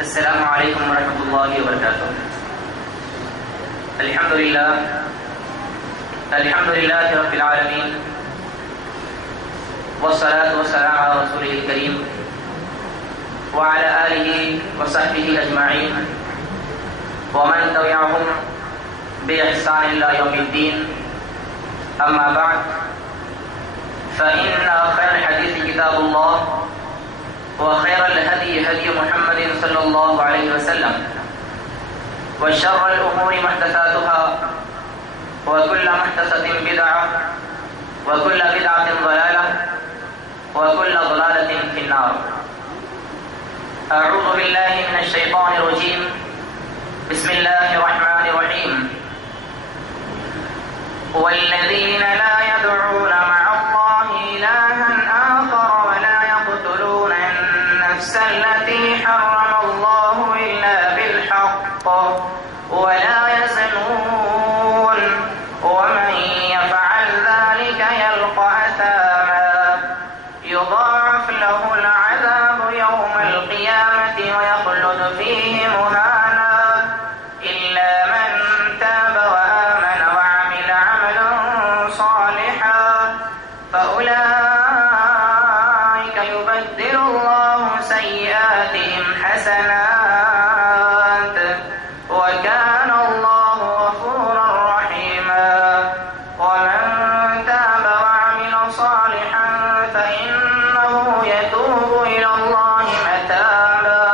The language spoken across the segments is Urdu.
السلام علیکم ورحمۃ اللہ وبرکاتہ. الحمد للہ رب العالمین والصلاة والسلام على رسوله الكريم وعلى آله وصحبه أجمعين ومن تبعهم بإحسان إلى يوم الدين. أما بعد فإن خير الحديث كتاب الله وخير الهدي هدي محمد صلى الله عليه وسلم وشر الأمور محدثاتها وكل محدثة بدعة وكل بدعة ضلالة وكل ضلالة في النار. أعوذ بالله من الشيطان الرجيم. بسم الله الرحمن الرحيم. والذين لا يدعون مع الله إلها آخر ولا يقتلون النفس التي حرم الله إلا بالحق ولا يزنون ومن يفعل ذلك يلقى أثاما يضاعف له العذاب يوم القيامة ويخلد فيه مهانا إلا من تاب وآمن وعمل عملا صالحا فأولئك يبدل الله سيئاتهم حسنات وكان الله غفورا رحيما. ومن تاب وعمل صالحا فإنه يتوب إلى الله متابا.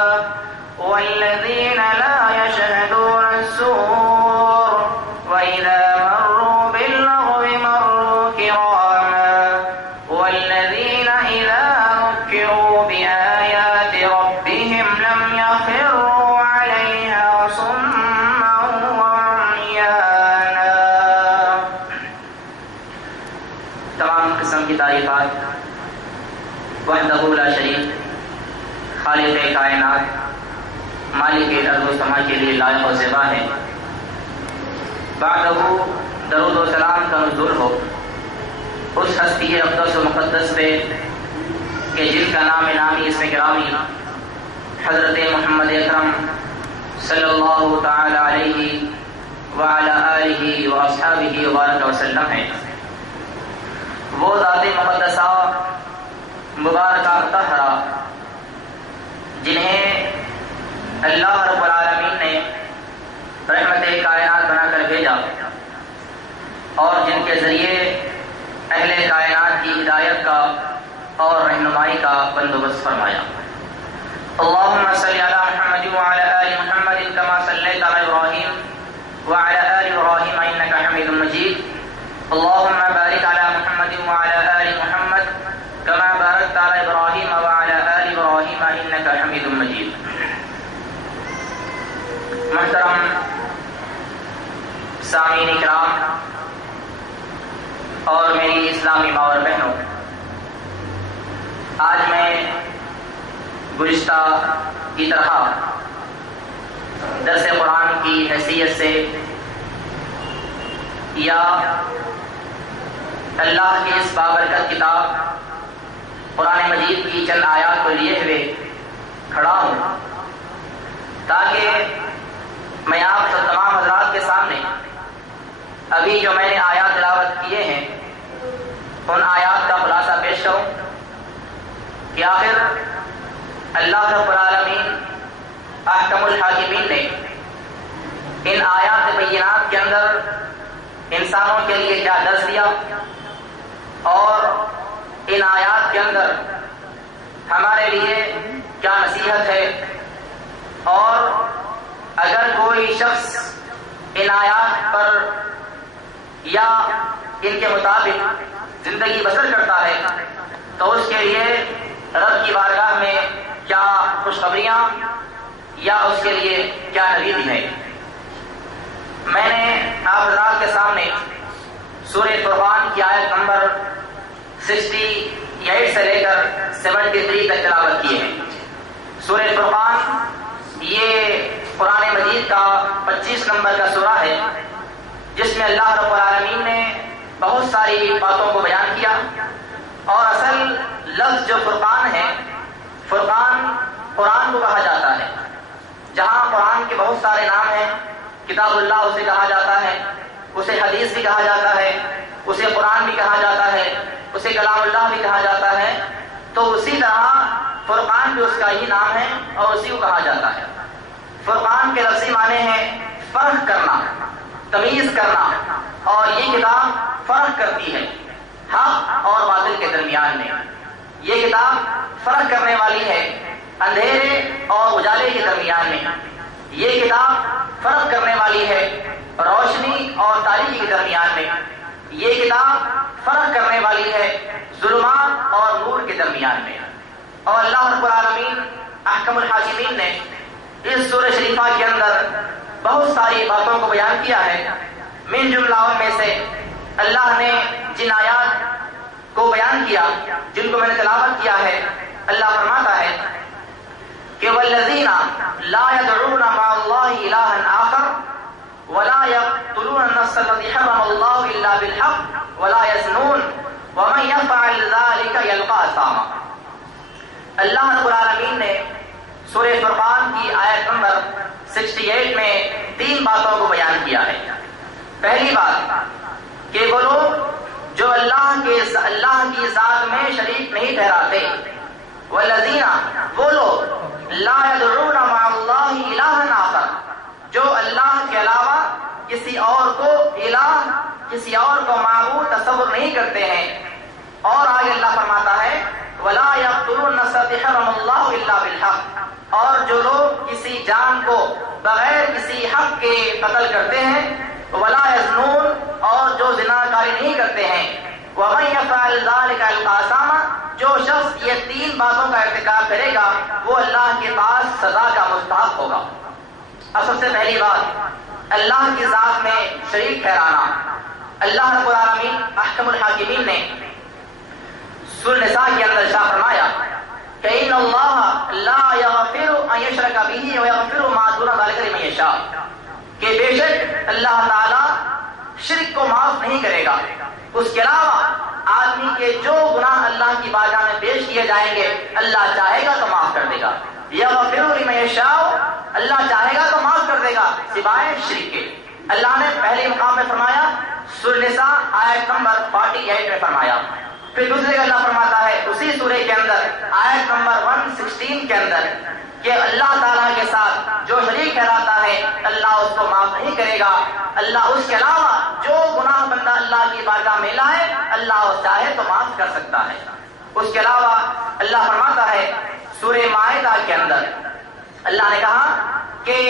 والذين لا يشهدون الزور وإذا مروا باللغو مروا كراما. والذين إذا ذكروا بآيات ربهم لم يخروا عليها صما وعميانا. تمام قسم کی تعریفات وحدہ لا شریک خالق کائنات مالک الارض و سما کے لیے لائق و زیبا ہے. بعدہ درود و سلام کا نزول ہو اس ہستی اقدس و مقدس پہ کہ جن کا نام نامی اسم گرامی حضرت محمد اکرم صلی اللہ تعالی علیہ وعلی آلہ واصحابہ وبارک وسلم ہے. وہ ذات مقدسہ مبارکہ مطہرہ جنہیں اللہ رب العالمین نے رحمت کائنات بنا کر بھیجا اور جن کے ذریعے اہل کائنات کی ہدایت کا اور رہنمائی کا بندوبست فرمایا. اللهم صل على محمد وعلى آل محمد كما صليت على إبراهيم وعلى آل إبراهيم إنك حميد مجيد. اللهم بارك على محمد وعلى آل محمد كما باركت على إبراهيم وعلى آل إبراهيم إنك حميد مجيد. محترم سامعین کرام اور میری اسلامی ماں اور بہنوں، آج میں گزشتہ کی طرح درس قرآن کی حیثیت سے یا اللہ کی اس بابرکت کتاب قرآن مجید کی چند آیات کو لیے ہوئے کھڑا ہوں تاکہ میں آپ سب تمام حضرات کے سامنے ابھی جو میں نے آیات تلاوت کیے ہیں ان آیات کا خلاصہ پیش کروں کہ آخر اللہ رب العالمین احکم الحاکمین نے ان آیات بینات کے اندر انسانوں کے لیے کیا درس دیا اور ان آیات کے اندر ہمارے لیے کیا نصیحت ہے، اور اگر کوئی شخص ان آیات پر یا ان کے مطابق زندگی بسر کرتا ہے تو اس کے لیے رب کی بارگاہ میں کیا خوشخبریاں یا اس کے لیے کیا نوید ہے. میں نے آپ حضرات کے سامنے سورہ فرقان کی آیت نمبر 68 سے لے کر 73 تک تلاوت کی ہے. سورہ فرقان یہ قرآن مجید کا 25 نمبر کا سورہ ہے جس میں اللہ رب العالمین نے بہت ساری باتوں کو بیان کیا اور اصل لفظ جو فرقان ہے، فرقان قرآن کو کہا جاتا ہے بہت سارے نام ہیں. کتاب اللہ اسے کہا جاتا ہے، اسے حدیث بھی کہا جاتا ہے، اسے قرآن بھی کہا جاتا ہے، اسے کلام اللہ بھی کہا جاتا ہے. تو اسی طرح فرقان بھی اس کا ہی نام ہے اور اسی کو کہا جاتا ہے. فرقان کے لفظی معنی ہیں فرق کرنا، تمیز کرنا، اور یہ کتاب فرق کرتی ہے حق اور باطل کے درمیان میں. یہ کتاب فرق کرنے والی ہے اندھیرے اور اجالے کے درمیان میں. یہ کتاب فرق کرنے والی ہے روشنی اور تاریکی کے درمیان میں. یہ کتاب فرق کرنے والی ہے ظلمات اور نور کے درمیان میں. اور اللہ رب العالمین احکم الحاکمین نے اس سورہ شریفہ کے اندر بہت ساری باتوں کو بیان کیا ہے. من جملہ ان میں سے اللہ نے جن آیات کو بیان کیا جن کو میں نے تلاوت کیا ہے، اللہ فرماتا ہے کہ والذین لا يدعون مع اللہ الہا آخر ولا يقتلون النفس التي حرم اللہ الا بالحق ولا يزنون ومن يفعل ذلك يلقى اثاما. اللہ رب العالمین نے سورہ فرقان کی آیت نمبر 68 میں 3 باتوں کو بیان کیا ہے. پہلی بات کہ وہ لوگ جو اللہ کی ذات میں شریک نہیں ٹھہراتے. والذین وہ لوگ لا يدعون مع اللہ الہا آخر جو اللہ کے علاوہ کسی اور کو الہ، کسی اور کو معبود تصور نہیں کرتے ہیں. اور آگے اللہ فرماتا ہے ولا يقتلون النفس التي حرم اللہ الا بالحق، اور جو لوگ کسی جان کو بغیر کسی حق کے قتل کرتے ہیں. ولا يزنون، اور جو زناکاری نہیں کرتے ہیں. ومن يفعل ذلك يلقى اثاما، جو شخص یہ 3 باتوں کا ارتکاب کرے گا وہ اللہ کے پاس سزا کا مستحق ہوگا. اب سب سے پہلی بات اللہ کی ذات میں شریک ٹھہرانا. اللہ رب العالمین احکم الحاکمین نے سورہ نساء کے اندر ارشاد فرمایا کہ ان اللہ لا یغفر ان یشرک به ویغفر ما دون ذلک لمن یشاء، کہ بے شک اللہ تعالی شرک کو معاف نہیں کرے گا، اس کے علاوہ آدمی کے جو گناہ اللہ کی بارگاہ میں پیش کیے جائیں گے اللہ چاہے گا تو معاف کر دے گا. یغفر لمن یشاء، اللہ چاہے گا تو معاف کر دے گا سوائے شرک کے. اللہ نے پہلے مقام میں فرمایا سورہ نساء آیت نمبر 48 میں فرمایا. پھر دوسرے کا اللہ فرماتا ہے اسی سورہ کے اندر آیت نمبر 116 کے اندر کہ اللہ تعالیٰ کے ساتھ جو شریک ٹھہراتا ہے اللہ اس کو معاف نہیں کرے گا. اللہ اس کے علاوہ جو گناہ بندہ اللہ کی بارگاہ میں لائے اللہ اس چاہے تو معاف کر سکتا ہے. اس کے علاوہ اللہ فرماتا ہے سورہ مائدہ کے اندر اللہ نے کہا کہ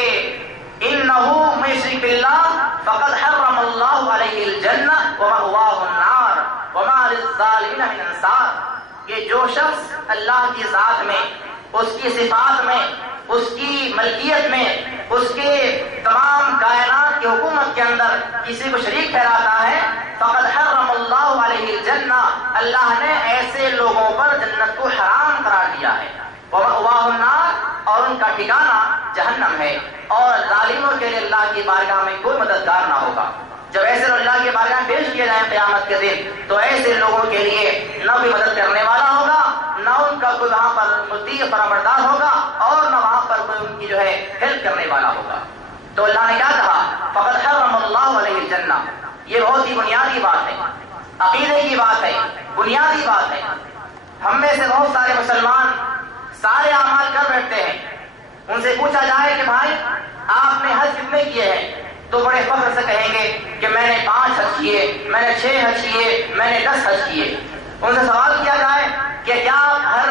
انہو من یشرک باللہ فقد حرم اللہ علیہ الجنہ ومأواہ النار وما للظالمین من انصار، کہ جو شخص اللہ کی ذات میں، اس کی صفات میں، اس کی ملکیت میں، اس کے تمام کائنات کی حکومت کے اندر کسی کو شریک ٹھہراتا ہے فقد حرم اللہ علیہ الجنہ، اللہ نے ایسے لوگوں پر جنت کو حرام قرار دیا ہے. ومأواہ النار، اور ان کا ٹھکانہ جہنم ہے، اور ظالموں کے لیے اللہ کی بارگاہ میں کوئی مددگار نہ ہوگا. جب ایسے لوگ اللہ کی بارگاہ میں پیش کیے جائیں قیامت کے دن تو ایسے لوگوں کے لیے نہ کوئی مدد کرنے والا ہوگا، نہ ان کا کوئی وہاں پر مطیع فرمانبردار ہوگا، اور نہ وہاں پر کوئی ان کی جو ہے ہیلپ کرنے والا ہوگا. تو اللہ نے کیا کہا فقد حرم اللہ علیہ الجنہ. یہ بہت ہی بنیادی بات ہے، عقیدے کی بات ہے، بنیادی بات ہے. ہم میں سے بہت سارے مسلمان سارے اعمال کر بیٹھتے ہیں. ان سے پوچھا جائے کہ بھائی آپ نے حج کتنے کیے ہیں تو بڑے فخر سے کہیں گے کہ میں نے 5 حج کیے، میں نے 6 حج کیے، میں نے 10 حج کیے. ان سے سوال کیا جائے کہ کیا آپ ہر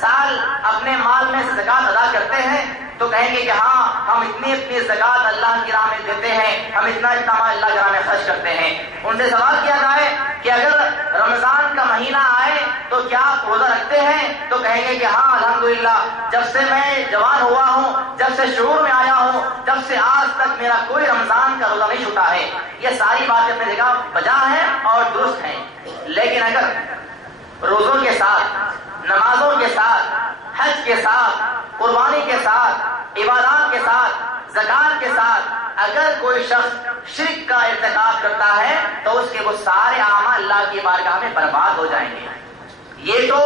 سال اپنے مال میں سے زکوٰۃ ادا کرتے ہیں تو کہیں گے کہ ہاں ہم اتنی زکوٰۃ اللہ کی راہ میں دیتے ہیں، ہم اتنا مال اللہ کی راہ میں خرچ کرتے ہیں. ان سے سوال کیا جائے کہ اگر رمضان کا مہینہ آئے تو کیا آپ روزہ رکھتے ہیں تو کہیں گے کہ ہاں الحمدللہ جب سے میں جوان ہوا ہوں، جب سے شعور میں آیا ہوں، جب سے آج تک میرا کوئی رمضان کا روزہ نہیں چھوٹا ہے. یہ ساری باتیں اپنی جگہ بجا ہیں اور درست ہیں، لیکن اگر روزوں کے ساتھ، نمازوں کے ساتھ، حج کے ساتھ، قربانی کے ساتھ، عبادات کے ساتھ، زکات کے ساتھ اگر کوئی شخص شرک کا ارتکاب کرتا ہے تو اس کے وہ سارے اعمال اللہ کی بارگاہ میں برباد ہو جائیں گے. یہ تو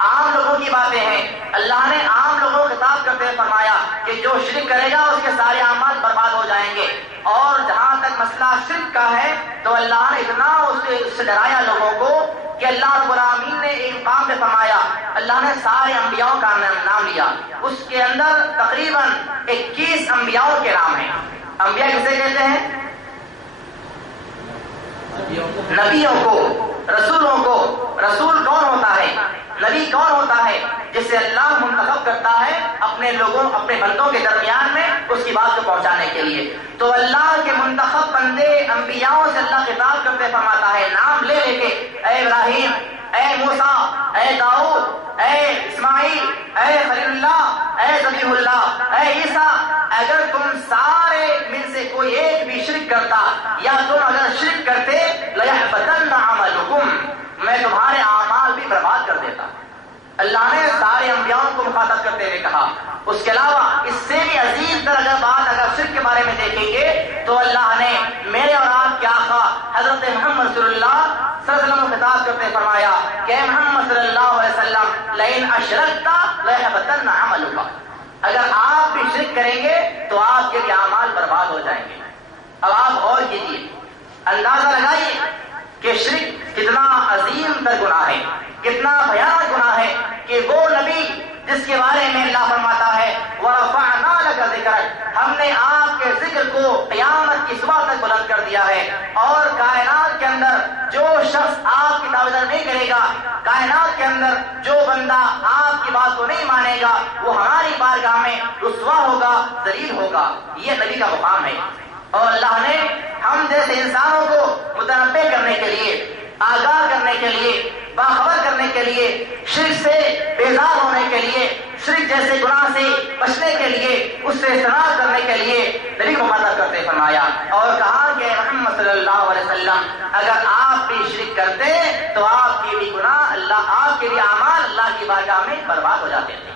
عام لوگوں کی باتیں ہیں. اللہ نے عام لوگوں کو خطاب کرتے ہوئے فرمایا کہ جو شرک کرے گا اس کے سارے اعمال برباد ہو جائیں گے. اور جہاں تک مسئلہ شرک کا ہے تو اللہ نے اتنا اس سے ڈرایا لوگوں کو کہ اللہ رب العالمین نے ایک مقام پہ فرمایا, اللہ نے سارے انبیاءوں کا نام لیا, اس کے اندر تقریباً 21 انبیاءوں کے نام ہیں. انبیاء کسے کہتے ہیں؟ نبیوں کو, رسولوں کو. رسول کون ہوتا ہے؟ نبی کون ہوتا ہے؟ جسے اللہ منتخب کرتا ہے اپنے لوگوں, اپنے بندوں کے درمیان میں اس کی بات کو پہنچانے کے لیے. تو اللہ کے منتخب بندے انبیاؤں سے اللہ خطاب کرتے فرماتا ہے نام لے لے کے, اے ابراہیم, اے موسیٰ, اے داؤد, اے اسماعیل, اے خلیل اللہ, اے ذبیح اللہ, اے عیسیٰ, اگر تم سارے من سے کوئی ایک بھی شرک کرتا یا تم اگر شرک کرتے لَيَحْبَطَنَّ عَمَلُكُمْ, میں تمہارے اعمال بھی برباد کر دیتا. اللہ نے سارے انبیاءوں کو مخاطب کرتے ہوئے کہا. اس کے علاوہ اس سے بھی عظیم تر اگر شرک کے بارے میں دیکھیں گے تو اللہ نے میرے اور آپ کے آقا حضرت محمد صلی اللہ علیہ وسلم کو خطاب کرتے فرمایا کہ محمد صلی اللہ علیہ وسلم لئن اشرکت لَيَحْبَطَنَّ عَمَلُكَ, اگر آپ بھی شرک کریں گے تو آپ کے بھی اعمال برباد ہو جائیں گے. اب آپ غور کیجیے, اندازہ لگائیے کہ شرک کتنا عظیم تر گناہ ہے, کتنا بھیانک گناہ ہے کہ وہ نبی جس کے بارے میں اللہ فرماتا ہے وَرَفَعْنَا لَكَ ذِكْرَكَ, ہم نے آپ کے ذکر کو قیامت کی صبح تک بلند کر دیا ہے. اور کائنات کے اندر جو شخص آپ کی تابعداری نہیں کرے گا, کائنات کے اندر جو بندہ آپ کی بات کو نہیں مانے گا, وہ ہماری بارگاہ میں رسوا ہوگا, ذلیل ہوگا. یہ نبی کا مقام ہے. اور اللہ نے ہم جیسے انسانوں کو متنبع کرنے کے لیے, آگاہ کرنے کے لیے, باخبر کرنے کے لیے, شرک سے بیزار ہونے کے لیے, شرک جیسے گناہ سے بچنے کے لیے, اس سے اجتناب کرنے کے لیے نبی کو مدد کرتے فرمایا اور کہا کہ محمد صلی اللہ علیہ وسلم اگر آپ بھی شرک کرتے تو آپ کی بھی گناہ اللہ, آپ کے بھی اعمال اللہ کی بارگاہ میں برباد ہو جاتے تھے.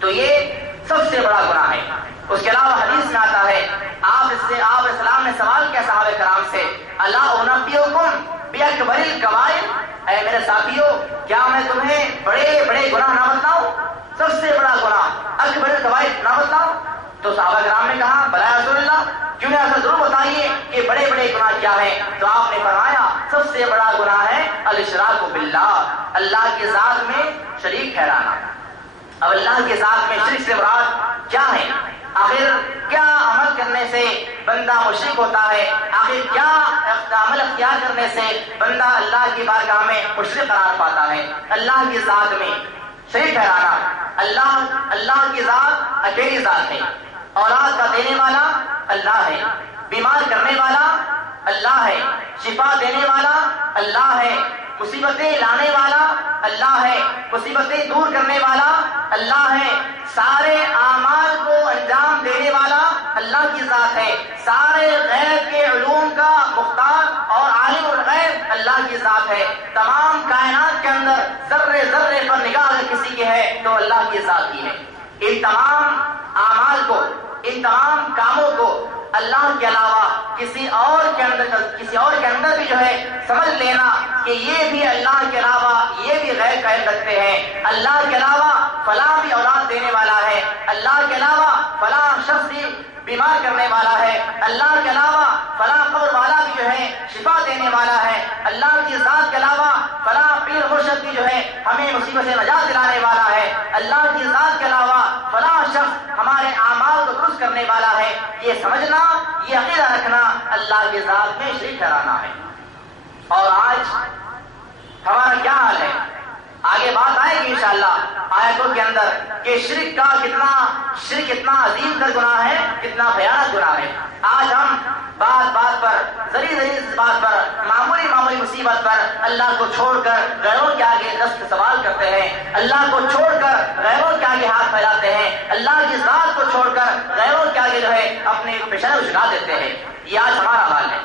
تو یہ سب سے بڑا گناہ ہے. اس کے علاوہ حدیث میں آتا ہے آپ اسلام نے سوال کیا صحابہ کرام سے, الا انبئکم باکبر الکبائر, اے میرے ساتھیوں کیا میں تمہیں بڑے بڑے گناہ نہ بتلاؤں, سب سے بڑا گناہ اکبر الکبائر نہ بتلاؤں؟ تو صحابہ کرام نے کہا بلا یا رسول اللہ, کیوں نہیں, ایسا ضرور بتائیے کہ بڑے بڑے گناہ کیا ہیں. تو آپ نے فرمایا سب سے بڑا گناہ ہے الاشراک باللہ, اللہ کی ذات میں شریک ٹھہرانا. اب اللہ کی ذات میں شرک سے مراد کیا ہے؟ آخر کیا عمل کرنے سے بندہ مشرک ہوتا ہے؟ آخر کیا عمل اختیار کرنے سے بندہ اللہ کی بارگاہ میں مشرک قرار پاتا ہے؟ اللہ کی ذات میں شریک ٹھہرانا. اللہ کی ذات اکیلی ذات ہے. اولاد کا دینے والا اللہ ہے, بیمار کرنے والا اللہ ہے, شفا دینے والا اللہ ہے, مصیبتیں لانے والا اللہ ہے, مصیبتیں دور کرنے والا اللہ ہے, سارے اعمال کو انجام دینے والا اللہ کی ذات ہے, سارے غیب کے علوم کا مختار اور عالم الغیب اللہ کی ذات ہے. تمام کائنات کے اندر ذرے ذرے پر نگاہ اگر کسی کی ہے تو اللہ کی ذات ہی ہے. ان تمام اعمال کو, ان تمام کاموں کو اللہ کے علاوہ کسی اور کے اندر بھی جو ہے سمجھ لینا کہ یہ بھی اللہ کے علاوہ یہ بھی غیر قائم رکھتے ہیں, اللہ کے علاوہ فلاں بھی اولاد دینے والا ہے, اللہ کے علاوہ فلاں شخص بھی بیمار کرنے والا ہے, اللہ کے علاوہ فلاں قبر والا بھی جو ہے شفا دینے والا ہے, اللہ کی ذات کے علاوہ فلاں پیر مرشد بھی جو ہے ہمیں مصیبت سے نجات دلانے والا ہے, اللہ کی ذات کے علاوہ فلاں شخص ہمارے اعمال کو درست کرنے والا ہے. یہ سمجھنا, یہ عقیدہ رکھنا اللہ کی ذات میں شریک ٹھہرانا ہے. اور آج ہمارا کیا حال ہے؟ آگے بات آئے گی انشاءاللہ آیتوں کے اندر کہ شرک کتنا عظیم تر گناہ ہے, کتنا بھیانک گناہ ہے. آج ہم بات پر ذری بات پر معمولی مصیبت پر اللہ کو چھوڑ کر غیروں کے آگے دست سوال کرتے ہیں, اللہ کو چھوڑ کر غیروں کے آگے ہاتھ پھیلاتے ہیں, اللہ کی ذات کو چھوڑ کر غیروں کے آگے جو ہے اپنے پیشانی جھکا دیتے ہیں. یہ آج ہمارا حال ہے.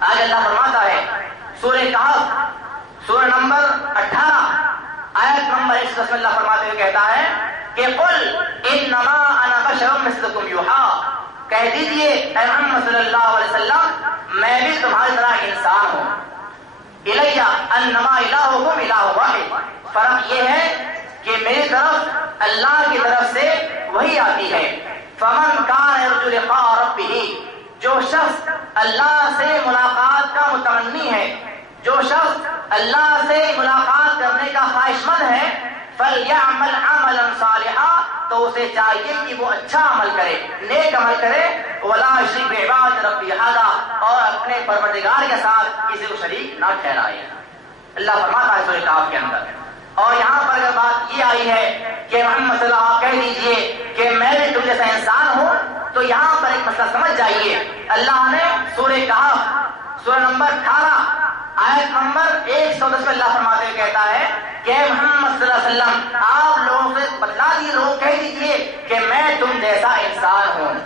آج اللہ فرماتا ہے سورہ کہف سورہ نمبر 18 آیت نمبر 110 اللہ فرماتے ہوئے کہتا ہے کہ قل انما انا بشر مثلکم یوحا, کہہ دیجئے اے محمد صلی اللہ علیہ وسلم میں بھی تمہاری طرح انسان ہوں. الیہ انما الہکم الہ واحد, فرق یہ ہے کہ میری طرف اللہ کی طرف سے وہی آتی ہے۔ فمن کان یرجو لقاء ربہ، جو شخص اللہ سے ملاقات کا متمنی ہے، جو شخص اللہ سے ملاقات کرنے کا خواہش مند ہے، فلیعمل عملا صالحا، تو اسے چاہیے کہ وہ اچھا عمل کرے، نیک عمل کرے، ولا یشرک بعبادۃ ربہ احدا، اور اپنے پروردگار کے ساتھ کسی کو شریک نہ ٹھہرائے۔ اللہ فرماتا ہے سورہ کہف کے اندر، اور یہاں پر اگر بات یہ آئی ہے کہ محمد صلی اللہ علیہ وسلم کہہ دیجئے کہ میں بھی تم جیسا انسان ہوں، تو یہاں پر ایک مسئلہ سمجھ جائیے۔ اللہ نے سورہ کہف سورہ نمبر 18 آیت نمبر 110 میں اللہ فرماتے ہوئے کہتا ہے کہ محمد صلی اللہ علیہ وسلم آپ لوگوں سے بتلا دیے، لوگوں کہہ دیجئے کہ میں تم جیسا انسان ہوں۔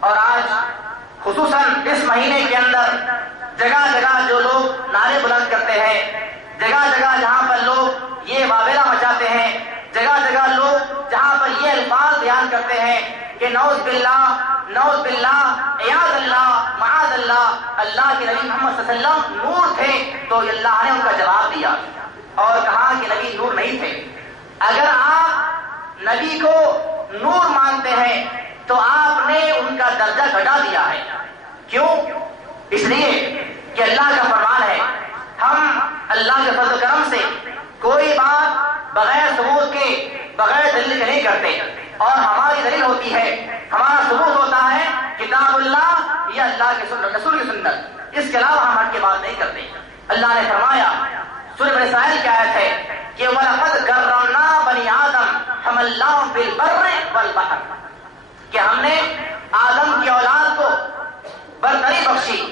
اور آج خصوصاً اس مہینے کے اندر جگہ جگہ جو لوگ نعرے بلند کرتے ہیں، جگہ جگہ جہاں پر لوگ یہ واویلا مچاتے ہیں، جگہ جگہ لوگ جہاں پر یہ الفاظ بیان کرتے ہیں کہ نعوذ باللہ، نعوذ باللہ، عیاذ اللہ، معاذ اللہ، اللہ کے نبی محمد صلی اللہ علیہ وسلم نور تھے، تو اللہ نے ان کا جواب دیا اور کہا کہ نبی نور نہیں تھے۔ اگر آپ نبی کو نور مانتے ہیں تو آپ نے ان کا درجہ گھٹا دیا ہے۔ کیوں؟ اس لیے کہ اللہ کا فرمان ہے، ہم اللہ کے فضل و کرم سے کوئی بات بغیر ثبوت کے، بغیر دلیل کے نہیں کرتے، اور ہماری دلیل ہوتی ہے، ہمارا ثبوت ہوتا ہے کتاب اللہ یا اللہ کے سنت، رسول کی سنت، اس کے علاوہ ہم ہٹ کے بات نہیں کرتے۔ اللہ نے فرمایا سورہ بنی اسرائیل کی آیت ہے کہ وَلَقَدْ كَرَّمْنَا بَنِي آدَمَ حَمَلْنَاهُمْ فِي الْبَرِّ وَالْبَحْرِ، کہ ہم نے آدم کی اولاد کو برتری بخشی،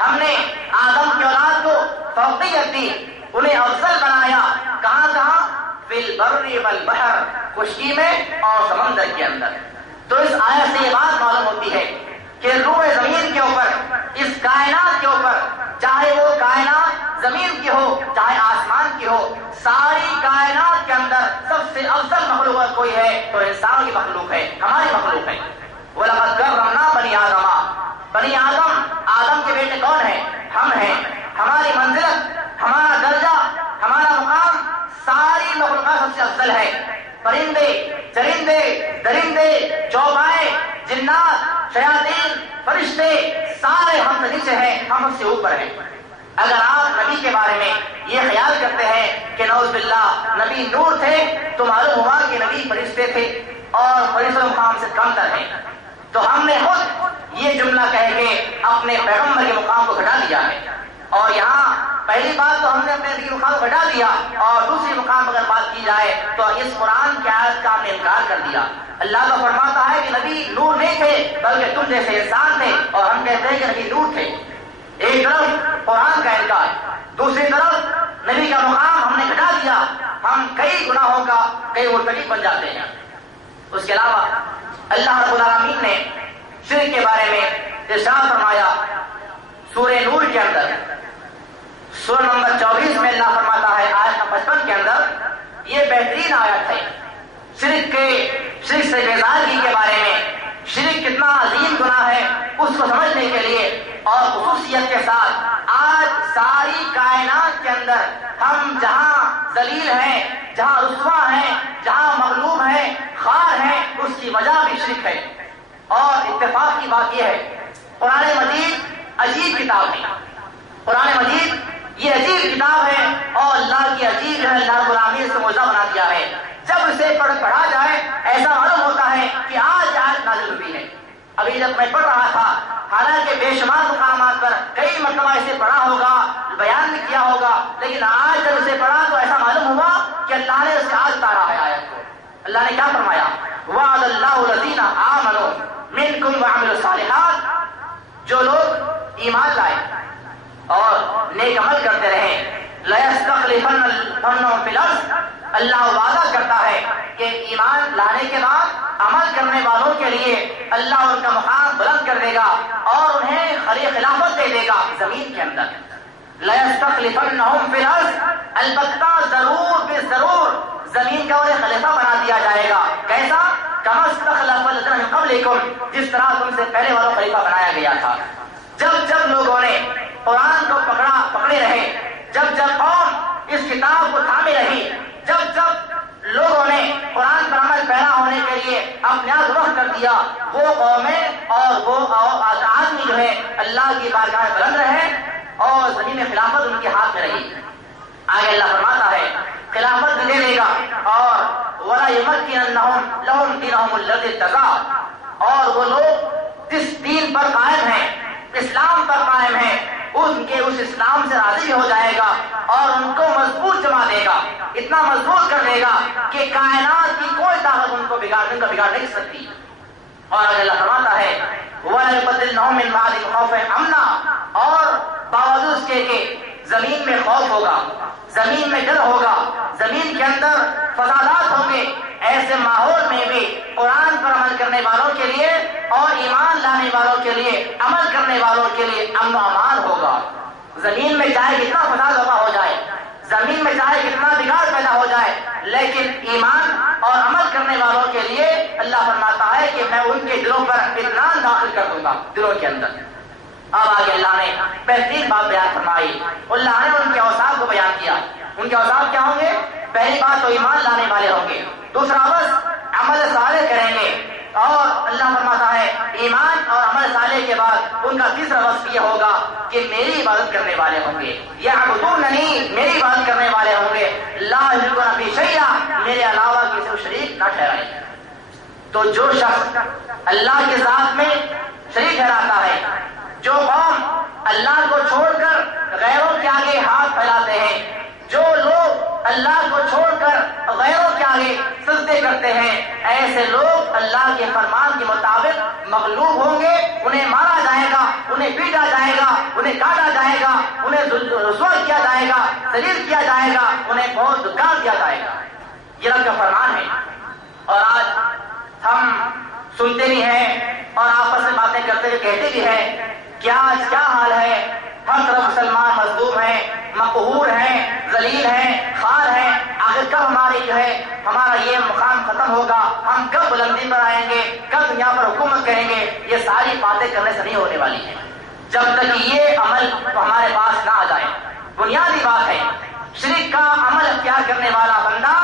ہم نے آدم کی اولاد کو فوقیت دی، انہیں افضل بنایا، کہاں کہاں؟ فی البر والبحر، خشکی میں اور سمندر کے اندر۔ تو اس آیت سے یہ بات معلوم ہوتی ہے کہ روح زمین کے اوپر، اس کائنات کے اوپر، چاہے وہ کائنات زمین کی ہو چاہے آسمان کی ہو، ساری کائنات کے اندر سب سے افضل مخلوق کوئی ہے تو انسان کی مخلوق ہے، ہماری مخلوق ہے۔ وَلَقَدْ كَرَّمْنَا بَنِي آدَمَ، بنی آدم کے بیٹے کون ہیں؟ ہم ہیں۔ ہماری منزلت، ہمارا درجہ، ہمارا مقام ساری مخلوقات سب سے افضل ہے۔ پرندے، چرندے، درندے، چوپائے، جنات، شیاطین، فرشتے، سارے ہم سے نیچے ہیں، ہم سب سے اوپر ہیں۔ اگر آپ نبی کے بارے میں یہ خیال کرتے ہیں کہ نعوذ باللہ نبی نور تھے، تو معلوم ہوا کہ نبی فرشتے تھے اور فرشتوں مقام سے کم تر ہیں۔ تو ہم نے خود یہ جملہ کہہ کے اپنے پیغمبر کے مقام کو گھٹا دیا ہے۔ اور یہاں پہلی بات تو ہم نے اپنے نبی کے مقام کو گھٹا دیا، اور دوسری مقام اگر بات کی جائے تو اس قرآن کی آیت کا ہم نے انکار کر دیا۔ اللہ کا فرماتا ہے کہ نبی نور نہیں تھے بلکہ تم جیسے انسان تھے، اور ہم کہتے ہیں کہ نبی نور تھے۔ ایک طرف قرآن کا انکار، دوسری طرف نبی کا مقام ہم نے گھٹا دیا، ہم کئی گناہوں کا کئی مرتکب بن جاتے ہیں۔ اس کے علاوہ اللہ رب العالمین نے شرک کے بارے میں ارشاد فرمایا سورہ نور کے اندر، سورہ نمبر 24 میں اللہ فرماتا ہے آیت نمبر 55 کے اندر، یہ بہترین آیت ہے شرک سے بیزارگی کے بارے میں، شرک کتنا عظیم گناہ ہے اس کو سمجھنے کے لیے، اور خصوصیت کے ساتھ آج ساری کائنات کے اندر ہم جہاں ذلیل ہیں، جہاں رسوا ہیں، جہاں مغلوب ہیں، خوار ہیں، اس کی وجہ بھی شرک ہے۔ اور اتفاق کی بات یہ ہے قرآن مجید عجیب کتاب ہے، قرآن مجید یہ عجیب کتاب ہے، اور اللہ کی عجیب جو ہے اللہ رب العالمین سے معجزہ بنا دیا ہے۔ جب اسے پڑھا جائے ایسا معلوم ہوتا ہے کہ آج آیت نازل ہوئی ہے۔ ابھی جب میں پڑھ رہا تھا، حالانکہ بے شمار مقامات پر کئی مرتبہ اسے پڑھا ہوگا، بیان بھی کیا ہوگا، لیکن آج جب اسے پڑھا تو ایسا معلوم ہوا کہ اللہ نے اسے آج اتارا ہے آیت کو۔ اللہ نے کیا فرمایا؟ وَعَدَ اللَّهُ الَّذِينَ آمَنُوا مِنكُمْ وَعَمِلُوا الصَّالِحَاتِ، جو لوگ ایمان لائے اور نیک عمل کرتے رہے، لَيَسْتَخْلِفَنَّهُمْ فِي الْأَرْضِ، اللہ وعدہ کرتا ہے کہ ایمان لانے کے بعد عمل کرنے والوں کے لیے اللہ ان کا مقام بلند کر دے گا اور انہیں خلافت دے دے گا زمین کے اندر۔ لَيَسْتَخْلِفَنَّهُمْ فِي الْأَرْضِ، البتہ ضرور بے ضرور زمین کا انہیں خلیفہ بنا دیا جائے گا۔ کیسا؟ كَمَا اسْتَخْلَفَ الَّذِينَ مِن قَبْلِكُمْ، جس طرح تم سے پہلے والوں خلیفہ بنایا گیا تھا۔ جب جب لوگوں نے قرآن کو پکڑے رہے، جب جب قوم اس کتاب کو تھامے رہی، جب جب لوگوں نے قرآن پر عمل پیرا ہونے کے لیے اپنے آپ وقت کر دیا، وہ قومیں اور وہ آدمی جو ہے اللہ کی بارگاہ میں بلند رہے اور زمین میں خلافت ان کے ہاتھ میں رہی۔ آگے اللہ فرماتا ہے خلافت بھی دے دے گا اور وَلَا يُمَكِّنَنَّهُمْ لَهُمْ دِينَهُمُ الَّذِي ارْتَضَىٰ، اور وہ لوگ جس دین پر قائم ہیں، اسلام پر قائم ہیں، ان کے اس اسلام سے راضی ہو جائے گا اور ان کو مضبوط جما دے گا، اتنا مضبوط کر دے گا کہ کائنات کی کوئی طاقت ان کو بگاڑ نہیں سکتی۔ اور اللہ فرماتا ہے وَلَا يُبَدِّلْنَهُم مِّن بَعْدِ خَوْفٍ أَمْنًا، اور باوجود اس کے کہ زمین میں خوف ہوگا، زمین میں ڈر ہوگا، زمین کے اندر فسادات ہوں گے، ایسے ماحول میں بھی قرآن پر عمل کرنے والوں کے لیے اور ایمان لانے والوں کے لیے، عمل کرنے والوں کے لیے امن و امان ہوگا۔ زمین میں چاہے کتنا فساد وبا ہو جائے، زمین میں چاہے کتنا بگاڑ پیدا ہو جائے، لیکن ایمان اور عمل کرنے والوں کے لیے اللہ فرماتا ہے کہ میں ان کے دلوں پر اطمینان داخل کر دوں گا، دلوں کے اندر۔ اب آگے اللہ نے بہترین بات بیان فرمائی، اللہ نے ان کے اوصاف کو بیان کیا۔ ان کے اوصاف کیا ہوں گے؟ پہلی بات تو ایمان لانے والے ہوں گے، دوسرا بس عمل صالح کریں گے، اور اللہ فرماتا ہے ایمان اور عمل صالح کے بعد ان کا تیسرا وصف یہ ہوگا کہ میری عبادت کرنے والے ہوں گے، یعبدوننی، میری عبادت کرنے والے ہوں گے، لا یشرکون بی شیئا، میرے علاوہ کسی کو شریک نہ ٹھہرائیں۔ تو جو شخص اللہ کے ذات میں شریک ٹھہراتا ہے، جو قوم اللہ کو چھوڑ کر غیروں کے آگے ہاتھ پھیلاتے ہیں، جو لوگ اللہ کو چھوڑ کر غیروں کے آگے سجدے کرتے ہیں، ایسے لوگ اللہ کے فرمان کے مطابق مغلوب ہوں گے، انہیں مارا جائے گا، انہیں پیٹا جائے گا، انہیں کاٹا جائے گا، انہیں رسوا کیا جائے گا، ذلیل کیا جائے گا، انہیں بہت دکان دیا جائے گا۔ یہ رب کا فرمان ہے۔ اور آج ہم سنتے بھی ہیں اور آپس میں باتیں کرتے ہوئے کہتے بھی ہیں کہ آج کیا حال ہے، ہر طرف مسلمان مظلوم ہیں، مقہور ہیں، ذلیل ہیں، خوار ہیں، آخر کب ہمارا یہ مقام ختم ہوگا، ہم کب بلندی پر آئیں گے، کب دنیا پر حکومت کریں گے۔ یہ ساری باتیں کرنے سے نہیں ہونے والی ہیں جب تک یہ عمل ہمارے پاس نہ آ جائے۔ بنیادی بات ہے شرک کا عمل اختیار کرنے والا بندہ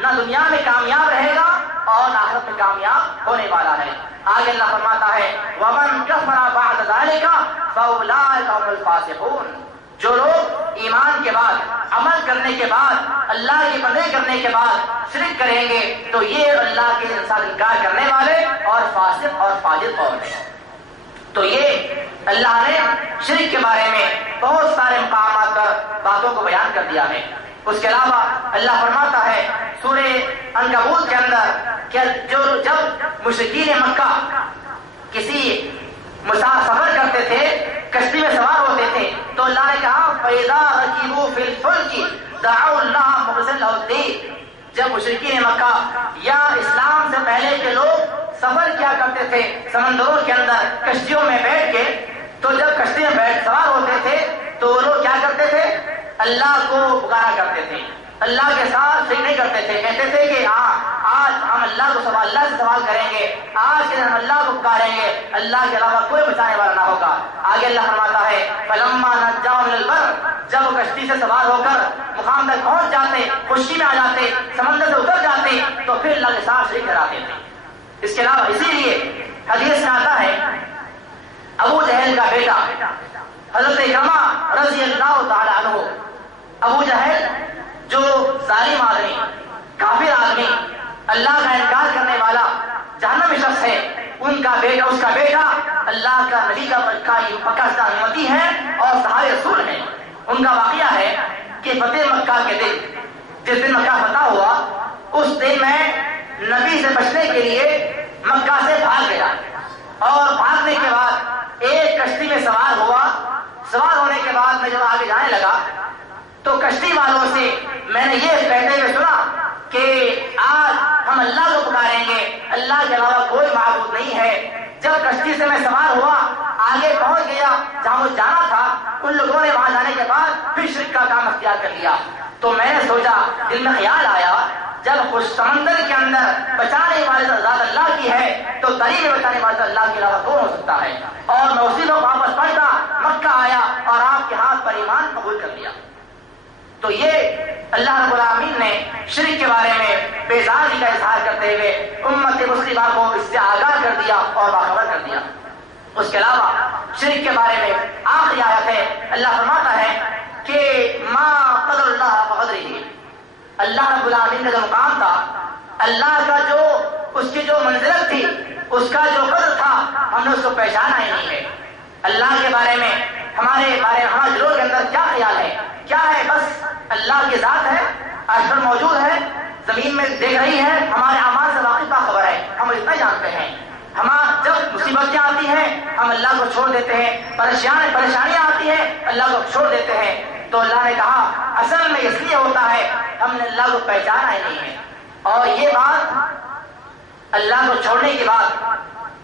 نہ دنیا میں کامیاب رہے گا اور آخرت میں کامیاب ہونے والا ہے۔ آگے اللہ فرماتا ہے وَمَنْ كَفَرَ بَعْدَ ذَلِكَ فَأُولَٰئِكَ هُمُ الْفَاسِقُونَ، جو لوگ ایمان کے بعد، عمل کرنے کے بعد، اللہ کی بندگی کرنے کے بعد شرک کریں گے تو یہ اللہ کے ساتھ انکار کرنے والے اور فاسق اور فاجر قوم ہیں۔ تو یہ اللہ نے شرک کے بارے میں بہت سارے مقامات پر باتوں کو بیان کر دیا ہے۔ اس کے علاوہ اللہ فرماتا ہے سورہ عنکبوت کے اندر کہ جب مشرکین مکہ کسی سفر کرتے تھے، کشتی میں سوار ہوتے تھے، تو اللہ نے کہا فَإِذَا رَكِبُوا فِي الْفُلْكِ دَعَوُا اللَّهَ مُخْلِصِينَ لَهُ الدِّينَ، جب مشرکین مکہ یا اسلام سے پہلے کے لوگ سفر کیا کرتے تھے سمندروں کے اندر کشتیوں میں بیٹھ کے، تو جب کشتی میں سوار ہوتے تھے تو وہ لوگ کیا کرتے تھے؟ اللہ کو پکارا کرتے تھے، اللہ کے ساتھ شریک نہیں کرتے تھے، کہتے تھے کہ آج ہم اللہ سے سوال کریں گے، آج کے دن ہم اللہ کو پکاریں گے، اللہ کے علاوہ کوئی بچانے والا نہ ہوگا۔ آگے اللہ فرماتا ہے فَلَمَّا نَجَّاهُمْ إِلَى الْبَرِّ، جب وہ کشتی سے سوار ہو کر مقام تک پہنچ جاتے، خوشی میں آ جاتے، سمندر سے اتر جاتے، تو پھر اللہ کے ساتھ شریک کراتے تھے۔ اس کے علاوہ اسی لیے حدیث میں آتا ہے ابو جہل کا بیٹا حضرت اکرمہ رضی اللہ تعالی عنہ، ابو جہل جو ظالم آدمی، کافر آدمی، اللہ کا انکار کرنے والا جہنمی شخص ہے، اس کا بیٹا اللہ کا نبی کا پکا امتی ہے اور صحابہ رسول ہیں۔ ان کا واقعہ ہے کہ فتح مکہ کے دن، جس دن مکہ فتح ہوا، اس دن میں نبی سے بچنے کے لیے مکہ سے بھاگ گیا، اور بھاگنے کے بعد ایک کشتی میں سوار ہوا۔ سوار ہونے کے بعد میں جب آگے جانے لگا تو کشتی والوں سے میں نے یہ کہتے ہوئے سنا کہ آج ہم اللہ کو پکاریں گے، اللہ کے علاوہ کوئی معبود نہیں ہے۔ جب کشتی سے میں سوار ہوا، آگے پہنچ گیا جہاں مجھے جانا تھا، ان لوگوں نے وہاں جانے کے بعد پھر شرک کا کام اختیار کر لیا۔ تو میں نے سوچا، دل میں خیال آیا، جب سمندر کے اندر بچانے والی ذات اللہ کی ہے تو تری میں بچانے والی اللہ کے علاوہ کون ہو سکتا ہے؟ اور میں اسی وقت واپس پلٹا، مکہ آیا اور آپ کے ہاتھ پر ایمان قبول کر لیا۔ تو یہ اللہ رب العالمین نے شرک کے بارے میں بیزاری کا اظہار کرتے ہوئے امت مسلمہ کو اس سے آگاہ کر دیا اور باخبر کر دیا۔ اس کے علاوہ شرک کے بارے میں آخری آیت ہے، اللہ فرماتا ہے کہ ما قدر اللہ بقدرہ، اللہ رب العالمین کا جو مقام تھا، اللہ کا جو اس کی جو منزلت تھی، اس کا جو قدر تھا، ہم نے اس کو پہچانا ہی نہیں ہے۔ اللہ کے بارے میں ہمارے دلوں کے اندر کیا خیال ہے؟ کیا ہے؟ بس اللہ کی ذات ہے، عرش پر موجود ہے، زمین میں دیکھ رہی ہے، ہمارے اعمال سے واقف باخبر ہے، ہم اتنا جانتے ہیں۔ جب مصیبتیں آتی ہیں ہم اللہ کو چھوڑ دیتے ہیں، پریشانیاں آتی ہیں اللہ کو چھوڑ دیتے ہیں۔ تو اللہ نے کہا اصل میں اس لیے ہوتا ہے ہم نے اللہ کو پہچانا ہی نہیں ہے۔ اور یہ بات اللہ کو چھوڑنے کے بعد،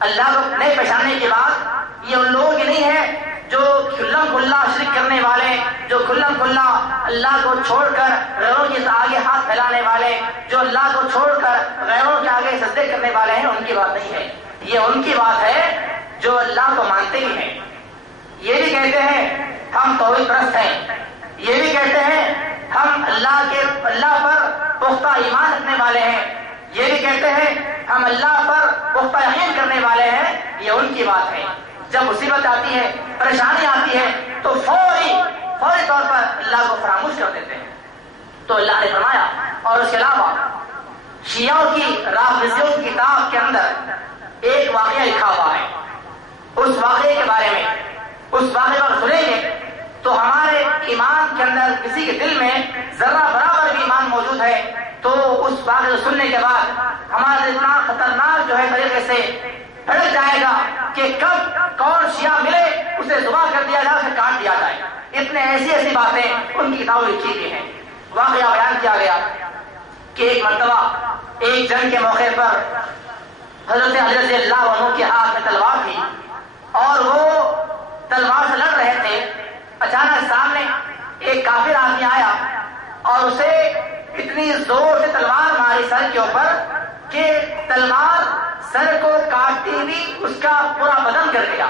اللہ کو نہیں پہچاننے کے بعد، یہ ان لوگوں کی نہیں ہے جو کھلم کھلا شرک کرنے والے، جو کھلم کھلا اللہ کو چھوڑ کر غیروں کے آگے ہاتھ پھیلانے والے، جو اللہ کو چھوڑ کر غیروں کے آگے سجدے کرنے والے ہیں، ان کی بات نہیں ہے۔ یہ ان کی بات ہے جو اللہ کو مانتے ہی ہیں، یہ بھی کہتے ہیں ہم توحید پرست ہیں، یہ بھی کہتے ہیں ہم اللہ پر پختہ ایمان رکھنے والے ہیں، یہ بھی کہتے ہیں ہم اللہ پر پختہ یقین کرنے والے ہیں۔ یہ ان کی بات ہے۔ جب مصیبت آتی ہے، پریشانی آتی ہے تو فوری طور پر اللہ کو فراموش کر دیتے ہیں۔ تو اللہ نے فرمایا، اور اس کے علاوہ شیعوں کی رافضیوں کی کتاب کے اندر ایک واقعہ لکھا ہوا ہے، اس واقعے کے بارے میں، اس واقعے پر سنیں گے تو ہمارے ایمان کے اندر کسی کے دل میں ذرہ برابر بھی ایمان موجود ہے تو اس واقعے کو سننے کے بعد ہمارا دل اتنا خطرناک جو ہے طریقے سے بھڑک جائے گا کہ کب کون شیعہ ملے اسے ذبح کر دیا جائے، اسے کاٹ دیا جائے۔ اتنے ایسی باتیں ان کی کتابوں میں لکھی گئی ہیں۔ واقعہ بیان کیا گیا کہ ایک مرتبہ ایک جنگ کے موقع پر حضرت علی رضی اللہ عنہ کے ہاتھ میں تلوار تھی اور وہ تلوار سے لڑ رہے تھے۔ اچانک سامنے ایک کافر آدمی آیا اور اسے اتنی زور سے تلوار ماری سر کے اوپر کہ تلوار سر کو کاٹتی ہوئی اس کا پورا بدن گر گیا،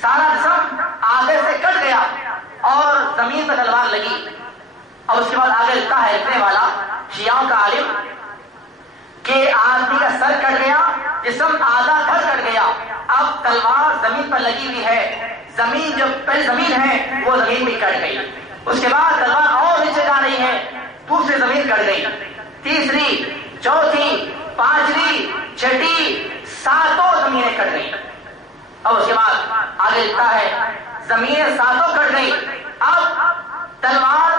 سارا جسم آگے سے کٹ گیا اور زمین پر تلوار لگی۔ اور اس کے بعد آگے لکھتا ہے لکھنے والا شیعوں کا عالم کہ آدمی کا سر کٹ گیا، جسم آدھا دھڑ کٹ گیا، اب تلوار زمین پر لگی ہوئی ہے، زمین جو پہلی زمین ہے وہ زمین بھی کٹ گئی، اس کے بعد تلوار اور نیچے جا رہی ہے، دوسری زمین کٹ گئی، تیسری، چوتھی، پانچویں، چھٹی، ساتوں زمینیں کٹ گئی۔ اور اس کے بعد آگے لکھتا ہے زمینیں ساتوں کٹ گئی، اب تلوار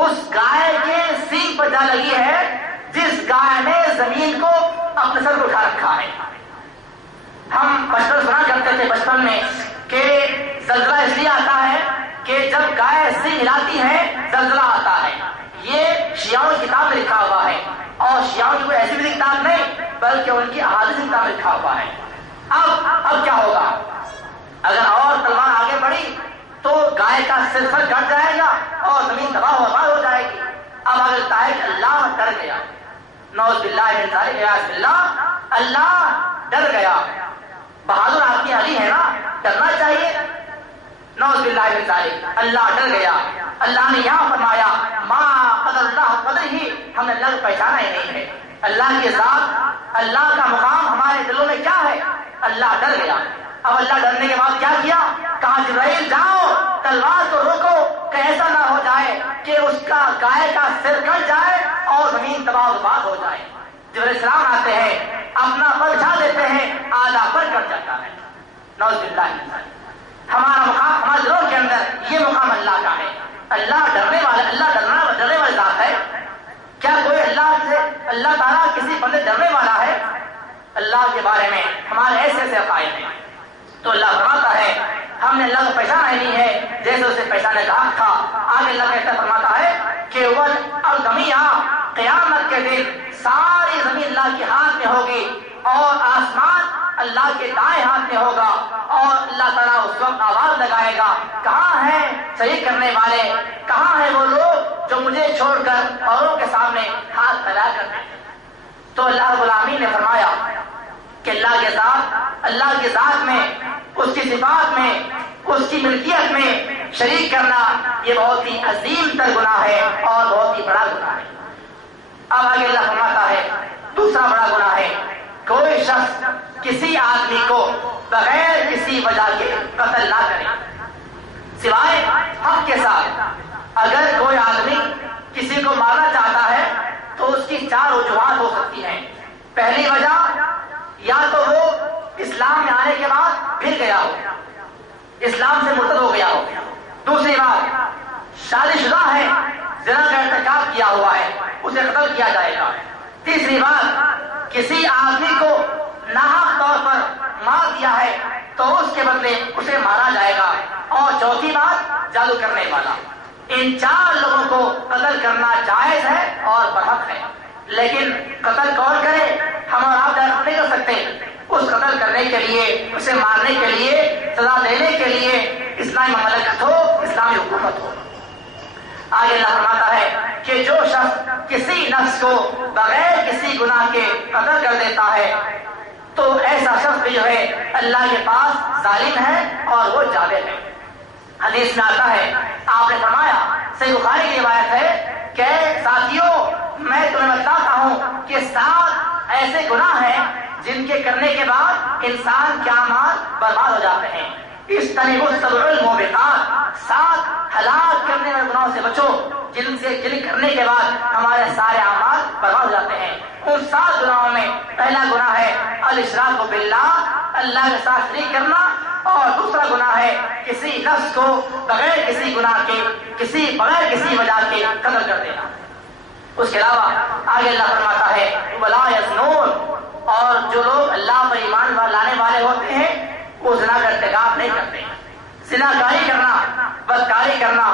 اس گائے کے سینگ پر جا لگی ہے جس گائے نے زمین کو اپنے سر کو اٹھا رکھا ہے۔ ہم بچپن سنا کرتے تھے بچپن میں کہ زلزلہ اس لیے آتا ہے کہ جب گائے سینگ ہلاتی ہے زلزلہ آتا ہے۔ یہ شیعوں کی کتاب میں لکھا ہوا ہے، اور شیعوں کی کوئی ایسی بھی کتاب نہیں بلکہ ان کی احادیث کی کتاب میں لکھا ہوا ہے۔ اب کیا ہوگا؟ اگر اور تلوار آگے بڑھی تو گائے کا سر کٹ جائے گا اور زمین تباہ و برباد ہو جائے گی۔ اب اگر لگتا ہے کہ اللہ ڈر گیا، نعوذ باللہ من ذالک، اعاذ باللہ، اللہ ڈر گیا۔ بہادر آدمی علی ہے نا، ڈرنا چاہیے۔ نعوذ باللہ من ذالک، اللہ ڈر گیا۔ اللہ نے یہاں فرمایا ما قدر اللہ قدر ہی، ہم نے اللہ کو پہچانا ہی نہیں ہے۔ اللہ کی ذات، اللہ کا مقام ہمارے دلوں میں کیا ہے؟ اللہ ڈر گیا۔ اب اللہ ڈرنے کے بعد کیا کیا؟ کہا جبرائیل جاؤ تلوار کو روکو کہ ایسا نہ ہو جائے کہ اس کا گائے کا سر کٹ جائے اور زمین تباہ و برباد ہو جائے۔ جبرائیل السلام آتے ہیں، اپنا پر اٹھا دیتے ہیں، آدھا پر کٹ جاتا ہے۔ نعوذ باللہ من ذالک، ہمارا مقام ہمارے دلوں کے اندر یہ مقام اللہ کا ہے۔ اللہ ڈرنے والا، اللہ ڈرنے والی ذات ہے۔ کیا کوئی اللہ تعالیٰ کسی بندے ڈرنے والا ہے؟ اللہ کے بارے میں ہمارے ایسے عقائد ہیں۔ تو اللہ فرماتا ہے ہم نے اللہ کو پہچانا ہی نہیں ہے جیسے اسے پہچانے کا حق تھا۔ آگے اللہ کہتا فرماتا ہے کہ والقمیہ، قیامت کے دن ساری زمین اللہ کے ہاتھ میں ہوگی اور آسمان اللہ کے دائیں ہاتھ میں ہوگا، اور اللہ تعالیٰ اس وقت آواز لگائے گا کہاں ہیں صحیح کرنے والے، کہاں ہیں وہ لوگ جو مجھے چھوڑ کر اوروں کے سامنے ہاتھ پھیلا کرتے ہیں۔ تو اللہ رب العالمین نے فرمایا کہ اللہ کے ذات میں، اس کی صفات میں، اس کی ملکیت میں شریک کرنا یہ بہت ہی عظیم تر گناہ ہے اور بہت ہی بڑا گناہ ہے۔ اب آگے اللہ فرماتا ہے دوسرا بڑا گناہ ہے کوئی شخص کسی آدمی کو بغیر کسی وجہ کے قتل نہ کرے سوائے حق کے ساتھ۔ اگر کوئی آدمی کسی کو مارنا چاہتا ہے تو اس کی 4 وجوہات ہو سکتی ہیں۔ پہلی وجہ یا تو وہ اسلام میں آنے کے بعد پھر گیا ہو، اسلام سے مرتد ہو گیا ہو۔ دوسری بات شادی شدہ ہے، زنا کا ارتکاب کیا ہوا ہے، اسے قتل کیا جائے گا۔ تیسری بات کسی آدمی کو ناحق طور پر مار دیا ہے تو اس کے بدلے اسے مارا جائے گا۔ اور چوتھی بات جادو کرنے والا۔ ان 4 لوگوں کو قتل کرنا جائز ہے اور برحق ہے، لیکن قتل کون کرے؟ ہم اور آپ ڈائریکٹ نہیں کر سکتے۔ اس قتل کرنے کے لیے، اسے مارنے کے لیے، سزا دینے کے لیے اسلامی مملکت ہو، اسلامی حکومت ہو۔ آگے اللہ فرماتا ہے کہ جو شخص کسی نفس کو بغیر کسی گناہ کے قتل کر دیتا ہے تو ایسا شخص بھی جو ہے اللہ کے پاس ظالم ہے اور وہ جابر ہے۔ حدیث میں آتا ہے، آپ نے فرمایا، صحیح بخاری کی روایت ہے کہ ساتھیوں میں تمہیں بتاتا ہوں کہ 7 ایسے گناہ ہیں جن کے کرنے کے بعد انسان کے اعمال برباد ہو جاتے ہیں۔ اجتنبوا السبع الموبقات، 7 ہلاک کرنے والے گناہوں سے بچو جن کرنے کے بعد ہمارے سارے اعمال برباد ہو جاتے ہیں۔ ان 7 گناہوں میں پہلا گناہ ہے الاشراک باللہ، اللہ کے ساتھ شریک کرنا، اور دوسرا گناہ ہے کسی نفس کو بغیر کسی گناہ کے، بغیر کسی وجہ کے قتل کر دینا۔ اس کے علاوہ آگے اللہ فرماتا ہے ولا یزنون، اور جو لوگ اللہ پر ایمان لانے والے ہوتے ہیں وہ زنا کا ارتکاب نہیں کرتے۔ زنا کاری کرنا، بدکاری کرنا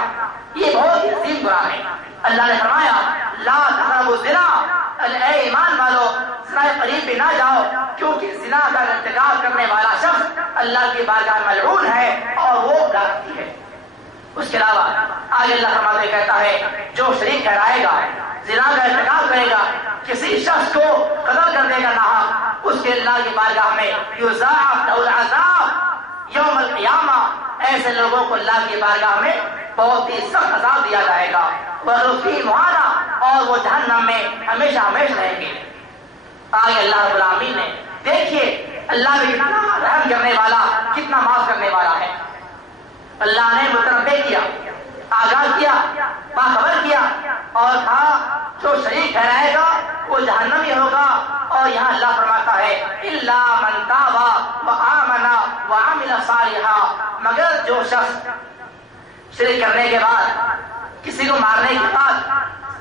یہ بہت ہی عظیم گناہ ہے۔ اللہ نے فرمایا لا تقربوا الزنا، اے ایمان والو زنا کے قریب بھی نہ جاؤ، کیونکہ زنا کا ارتکاب کرنے والا شخص اللہ کی بارگاہ میں ملعون ہے اور وہ ڈرتی ہے۔ اس کے علاوہ آگے اللہ فرماتے کہتا ہے جو شریک ٹھہرائے گا، زنا کا ارتکاب کرے گا، کسی شخص کو قتل کر دے گا ناحق، اس کے اللہ کی بارگاہ میں یضاعف له العذاب یوم القیامہ، ایسے لوگوں کو اللہ کی بارگاہ میں بہت ہی سخت عذاب دیا جائے گا، وَغُفِي مُعَانَا، اور وہ جہنم میں ہمیشہ ہمیشہ رہیں گے۔ آگے اللہ رب العالمین نے دیکھیے اللہ بھی کتنا رحم کرنے والا، کتنا معاف کرنے والا ہے۔ اللہ نے متنبہ کیا، آگاہ کیا، باخبر کیا اور کہا جو شریک ٹھہرائے گا وہ جہنمی ہوگا۔ اور یہاں اللہ فرماتا ہے الا من تاب وآمن وعمل صالحا، مگر جو شخص شرک کرنے کے بعد، کسی کو مارنے کے بعد،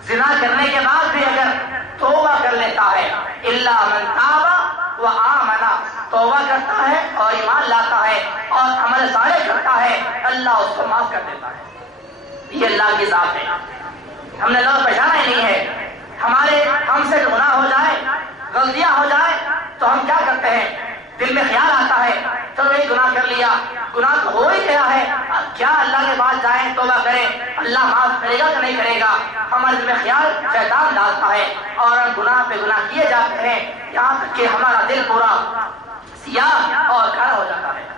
زنا کرنے کے بعد بھی اگر توبہ کر لیتا ہے، الا من تاب وآمن، توبہ کرتا ہے اور ایمان لاتا ہے اور عمل صالح کرتا ہے، اللہ اس کو معاف کر دیتا ہے۔ یہ اللہ کی ذات ہے، ہم نے لوگ پہچانا ہی نہیں ہے۔ ہم سے گناہ ہو جائے، غلطیاں ہو جائے تو ہم کیا کرتے ہیں؟ دل میں خیال آتا ہے چلو یہ گناہ کر لیا، گناہ تو ہو ہی گیا ہے، اب کیا اللہ کے پاس جائیں توبہ کریں، اللہ معاف کرے گا کہ نہیں کرے گا؟ ہمارے دل میں خیال شیطان ڈالتا ہے اور ہم گناہ پہ گناہ کیے جاتے ہیں، یہاں تک کہ ہمارا دل پورا سیاہ اور کالا ہو جاتا ہے۔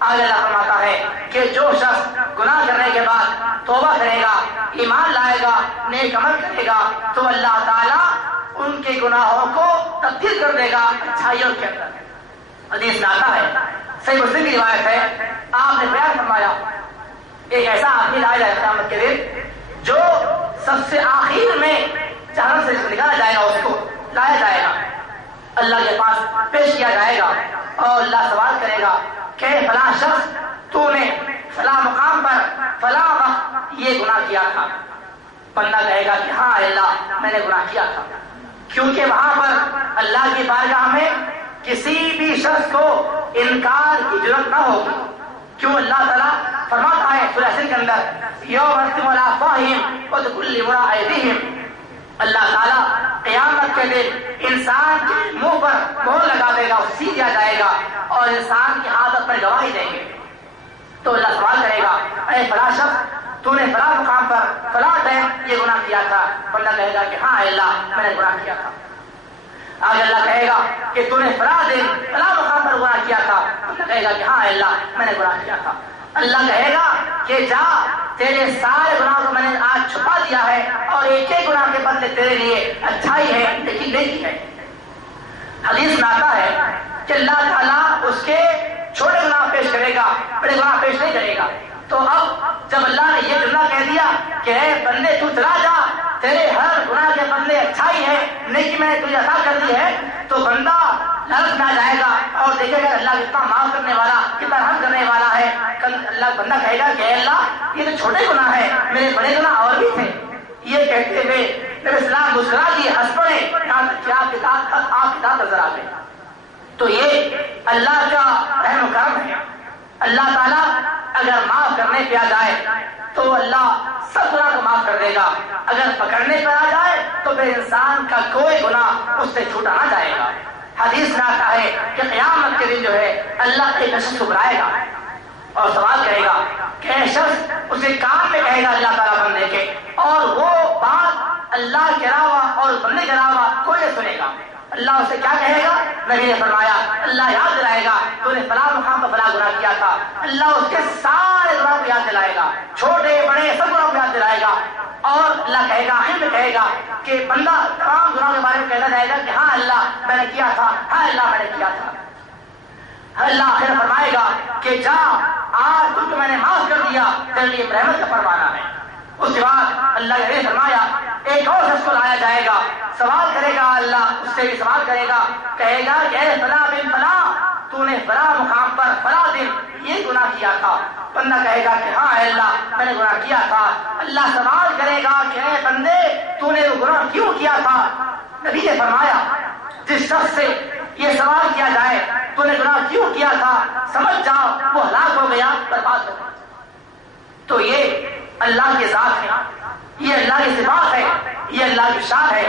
آگے اللہ فرماتا ہے کہ جو شخص گناہ کرنے کے بعد توبہ کرے گا، ایمان لائے گا، نیک عمل کرے گا تو اللہ تعالیٰ ان کے گناہوں کو تبدیل کر دے گا اچھائیوں کے اندر۔ حدیث میں آتا ہے، صحیح مسلم کی روایت ہے، آپ نے بیان فرمایا ایک ایسا آدمی لایا جائے گا قیامت کے دن جو سب سے آخر میں جہنم سے نکالا جائے گا، اس کو لایا جائے گا، اللہ کے پاس پیش کیا جائے گا اور اللہ سوال کرے گا کہ فلاں شخص تو نے فلاں مقام پر فلاں وقت یہ گناہ کیا تھا۔ بندہ کہے گا کہ ہاں اللہ میں نے گناہ کیا تھا، کیونکہ وہاں پر اللہ کی بارگاہ میں کسی بھی شخص کو انکار کی ضرورت نہ ہوگی۔ کیوں اللہ تعالیٰ فرماتا ہے سورہ یاسین کے اندر یوم یختم علی افواہہم وتکلمنا ایدیہم، اللہ تعالیٰ قیامت کے دن انسان کے منہ پر مہر لگا دے گا، سی دیا جائے گا اور انسان کی عادت پر گواہی دیں گے۔ تو اللہ سوال کرے گا اے فلاں شخص تو نے فلاں مقام پر فلاں ٹائم یہ گناہ کیا تھا، بندہ کہے گا کہ ہاں اللہ میں نے گناہ کیا تھا۔ آگے اللہ کہے گا کہ تو نے فلاں دن فلاں مقام پر گناہ کیا تھا، بندہ کہے گا کہ ہاں اللہ میں نے گناہ کیا تھا۔ اللہ کہے گا کہ جا تیرے سارے گناہ کو میں نے آج چھپا دیا ہے اور ایک ایک گناہ کے بدلے تیرے لیے اچھائی ہے لیکن نیکی ہے۔ حدیث میں آتا ہے کہ اللہ تعالیٰ اس کے چھوٹے گناہ پیش کرے گا، بڑے گناہ پیش نہیں کرے گا۔ تو اب جب اللہ نے یہ جملہ کہہ دیا کہ اے بندے تو چلا جا، تیرے ہر گناہ کے بدلے اچھائی ہے، نیکی میں نے تجھے عطا کر دی ہے، تو بندہ لالچ میں آ جائے گا اور دیکھے گا اللہ کتنا معاف کرنے والا، کتنا رحم کرنے والا ہے۔ کل اللہ بندہ کہے گا کہ اے اللہ یہ تو چھوٹے گناہ ہے، میرے بڑے گناہ اور بھی تھے۔ یہ کہتے ہوئے نبی اسلام مسکرا دیے، ہنس پڑے، یہاں تک کہ آپ کی ذات نظر آ گئی۔ تو یہ اللہ کا رحم و کرم ہے۔ اللہ تعالیٰ اگر معاف کرنے پہ آ جائے تو اللہ سب گناہ کو معاف کر دے گا، اگر پکڑنے پہ آ جائے تو پھر انسان کا کوئی گناہ اس سے چھوٹا نہ جائے گا۔ حدیث میں آتا ہے کہ قیامت کے دن جو ہے اللہ ایک شخص کو بلائے گا اور سوال کرے گا کہ اے شخص، اسے کان میں کہے گا اللہ تعالیٰ بندے کے، اور وہ بات اللہ کے علاوہ اور بندے کے علاوہ کوئی نہیں سنے گا۔ اللہ اسے کیا کہے گا؟ نبی نے فرمایا اللہ یاد دلائے گا تو نے فلاں مقام پر فلاں گناہ کیا تھا، اللہ اس کے سارے گناہ کو یاد دلائے گا، چھوٹے بڑے سب گناہ کو یاد دلائے گا، اور اللہ کہے گا، آخر میں کہے گا کہ بندہ تمام گناہوں کے بارے میں کہتا جائے گا کہ ہاں اللہ میں نے کیا تھا، ہاں اللہ میں نے کیا تھا۔ اللہ آخر فرمائے گا کہ جا آج تم کو میں نے معاف کر دیا، تیرے لیے رحمت کا پروانہ ہے۔ اس کے بعد اللہ نے فرمایا ایک اور شخص کو لایا جائے گا، سوال کرے گا اللہ اس سے بھی سوال کرے گا، کہے گا کہ اے فلاں بن فلاں، تو نے فلاں مقام پر فلاں دن یہ گناہ کیا تھا۔ بندہ کہے گا کہ ہاں اے اللہ میں نے گناہ کیا تھا۔ اللہ سوال کرے گا کہ اے بندے تو نے وہ گناہ کیوں کیا تھا؟ نبی نے فرمایا جس شخص سے یہ سوال کیا جائے تو نے گناہ کیوں کیا تھا، سمجھ جاؤ وہ ہلاک ہو گیا، برباد ہو گیا۔ تو یہ اللہ کی ذات ہے، یہ اللہ کی صفات ہے، یہ اللہ کی شان ہے۔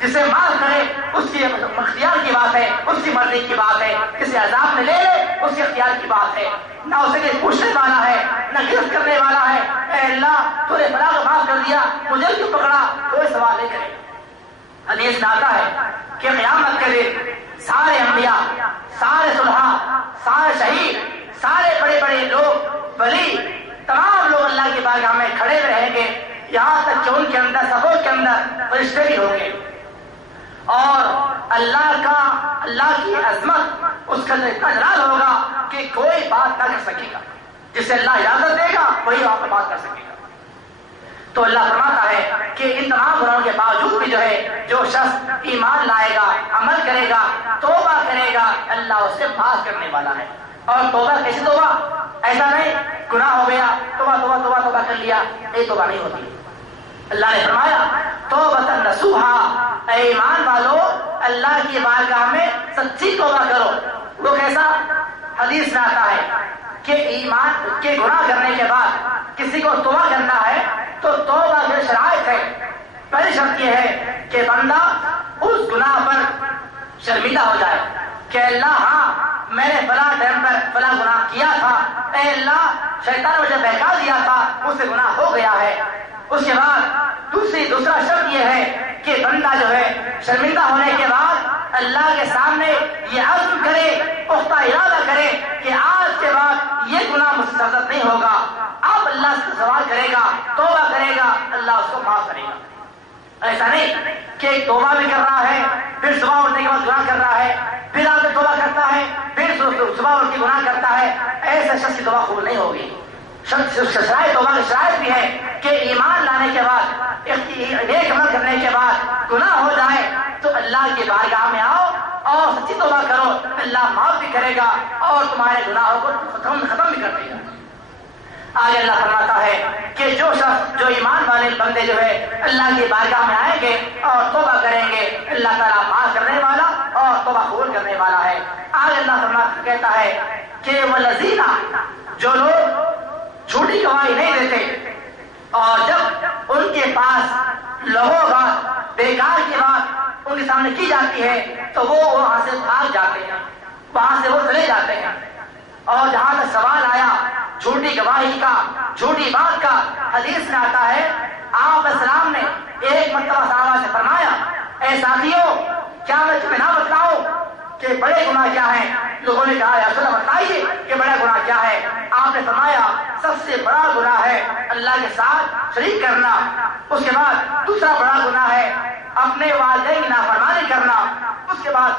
جسے معاف کرے اس کی اختیار کی بات ہے، اس کی مرضی کی بات ہے، کسی عذاب میں لے لے اس کے اختیار کی بات ہے، نہ اسے کوئی پوچھنے والا ہے نہ گرفت کرنے والا ہے۔ اے اللہ تو نے فلاں کو معاف کر دیا، مجھے کیوں پکڑا؟ کوئی سوال نہیں کرے۔ حدیث میں آتا ہے کہ قیامت کے دن سارے انبیاء، سارے صلحاء، سارے شہید، سارے بڑے بڑے لوگ، ولی، تمام لوگ اللہ کی بارگاہ میں کھڑے ہوئے رہیں گے، یہاں تک کہ ان کے اندر صفوں کے اندر فرشتے بھی ہوں گے، اور اللہ کی عظمت اس کا اتنا جلال ہوگا کہ کوئی بات نہ کر سکے گا، جسے اللہ اجازت دے گا وہی وہاں پہ بات کر سکے گا۔ تو اللہ فرماتا ہے کہ ان تمام گناہوں کے باوجود بھی جو ہے جو شخص ایمان لائے گا، عمل کرے گا، توبہ کرے گا، اللہ اس سے معاف کرنے والا ہے۔ اور توبہ کیسی توبہ؟ ایسا نہیں گناہ ہو گیا توبہ توبہ توبہ توبہ کر لیا، یہ توبہ نہیں ہوتی۔ اللہ نے فرمایا توبۃ نصوحا، اے ایمان والو اللہ کی بارگاہ میں سچی توبہ کرو۔ وہ کیسا؟ حدیث میں آتا ہے کہ ایمان کے گناہ کرنے کے بعد کسی کو توبہ کرنا ہے تو توبہ کی شرائط ہے۔ پہلی شرط یہ ہے کہ بندہ اس گناہ پر شرمندہ ہو جائے کہ اللہ ہاں میں نے فلاں ٹائم پر فلاں گناہ کیا تھا، اے اللہ شیطان مجھے بہکا دیا تھا، مجھ سے گناہ ہو گیا ہے۔ اس کے بعد دوسرا شرط یہ ہے کہ بندہ جو ہے شرمندہ ہونے کے بعد اللہ کے سامنے یہ عزم کرے، پختہ ارادہ کرے کہ آج کے بعد یہ گناہ مجھ سے سرزد نہیں ہوگا۔ اب اللہ سے سوال کرے گا، توبہ کرے گا، اللہ اس کو معاف کرے گا۔ ایسا نہیں کہ توبہ بھی کر رہا ہے، پھر صبح اٹھنے کے بعد گناہ کر رہا ہے، پھر آگے توبہ کرتا ہے، پھر صبح اٹھ کے گناہ کرتا ہے، ایسے شخص کی توبہ قبول نہیں ہوگی۔ شرائط توبہ کی شرائط بھی ہے کہ ایمان لانے کے بعد، نیک عمل کرنے کے بعد گناہ ہو جائے تو اللہ کی بارگاہ میں آؤ اور سچی توبہ کرو، اللہ معاف بھی کرے گا اور تمہارے گناہوں کو ختم بھی کر دے گا۔ آگے اللہ فرماتا ہے کہ جو شخص، جو ایمان والے بندے جو ہے اللہ کی بارگاہ میں آئیں گے اور توبہ کریں گے، اللہ تعالیٰ معاف کرنے والا اور توبہ قبول کرنے والا ہے۔ آگے اللہ کہتا ہے کہ والذین، جو لوگ جھوٹی گواہی نہیں دیتے اور جب ان کے پاس لہو بات، بیکار کی بات ان کے سامنے کی جاتی ہے تو وہ وہاں سے بھاگ جاتے ہیں، وہاں سے وہ چلے جاتے ہیں۔ اور جہاں تک سوال آیا جھوٹی گواہی کا، جھوٹی بات کا، حدیث میں آتا ہے آپ السلام نے ایک مرتبہ صحابہ سے فرمایا اے ساتھیوں کیا میں تمہیں نہ بتلاؤں کہ بڑے گناہ کیا ہیں؟ لوگوں نے کہا یا رسول اللہ بتائیے کہ بڑا گناہ کیا ہے؟ آپ نے فرمایا سب سے بڑا گناہ ہے اللہ کے ساتھ شریک کرنا، اس کے بعد دوسرا بڑا گناہ ہے اپنے والدین کی نافرمانی کرنا، اس کے بعد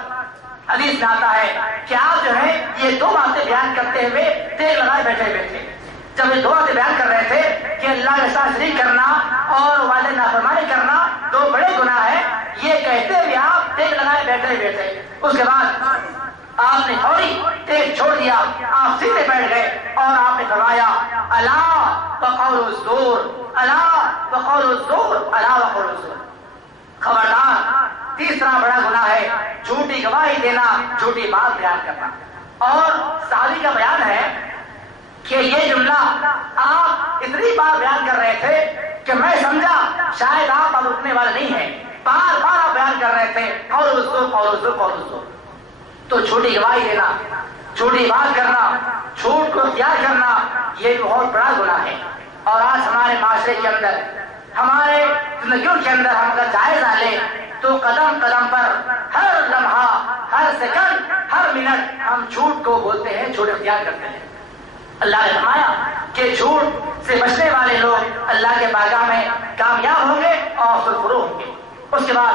حدیث میں آتا ہے کہ آپ جو ہے یہ دو باتیں بیان کرتے ہوئے تیل لگائے بیٹھے ہوئے تھے۔ جب یہ دو باتیں بیان کر رہے تھے کہ اللہ کے ساتھ شریک کرنا اور والدین نافرمانی کرنا دو بڑے گناہ ہیں، یہ کہتے ہوئے آپ تیل لگائے بیٹھے ہوئے تھے۔ اس کے بعد آپ نے فوری تیل چھوڑ دیا، آپ سیدھے بیٹھ گئے اور آپ نے فرمایا الا وقول الزور، الا وقول الزور، الا وقول الزور، خبردار تیسرا بڑا گناہ ہے جھوٹی گواہی دینا، جھوٹی بات بیان کرنا۔ اور صحابی کا بیان ہے کہ یہ جملہ آپ اتنی بار بیان کر رہے تھے کہ میں سمجھا شاید آپ اب رکنے والے نہیں ہیں، بار بار آپ بیان کر رہے تھے قول الزور قول الزور قول الزور۔ تو جھوٹی گواہی دینا، جھوٹی بات کرنا، جھوٹ کو اختیار کرنا، یہ بہت بڑا گناہ ہے۔ اور آج ہمارے معاشرے کے اندر، ہمارے زندگیوں کے اندر ہم اگر جائزہ لیں تو قدم قدم پر ہر لمحہ، ہر سیکنڈ، ہر منٹ ہم جھوٹ کو بولتے ہیں، جھوٹ اختیار کرتے ہیں۔ اللہ نے فرمایا کہ جھوٹ سے بچنے والے لوگ اللہ کے بارگاہ میں کامیاب ہوں گے اور سرخرو ہوں گے۔ اس کے بعد